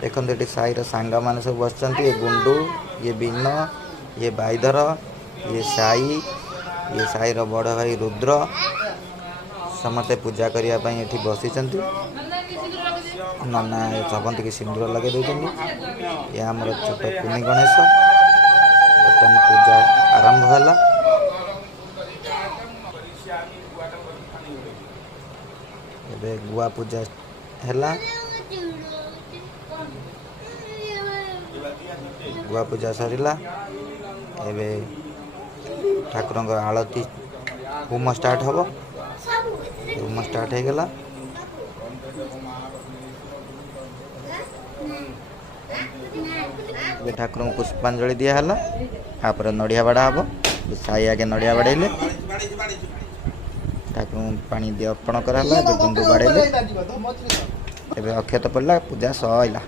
देखते ये साईर सांग मैंने सब बस ये गुंडू ये बीन ये बाईधर ये साई ये साईर बड़ भाई रुद्र समस्ते पूजा करने ये बसी नना जगंती की सिंदूर लगे दे ये आम छोट कुनी गणेश बर्तमान पूजा आरंभ है। एबे गुआ पूजा है गुआ पूजा सरिला एबे ठाकुर आलती होम स्टार्ट हम होम स्टार्ट हो गला ठाकुर को पुष्पांजलि दिहला आप नड़िया बाड़ा हम साई आगे नड़िया बाड़े ठाकुर पानी दी अर्पण कराला गुंडू बाड़े अक्षत पड़ला पूजा सैला।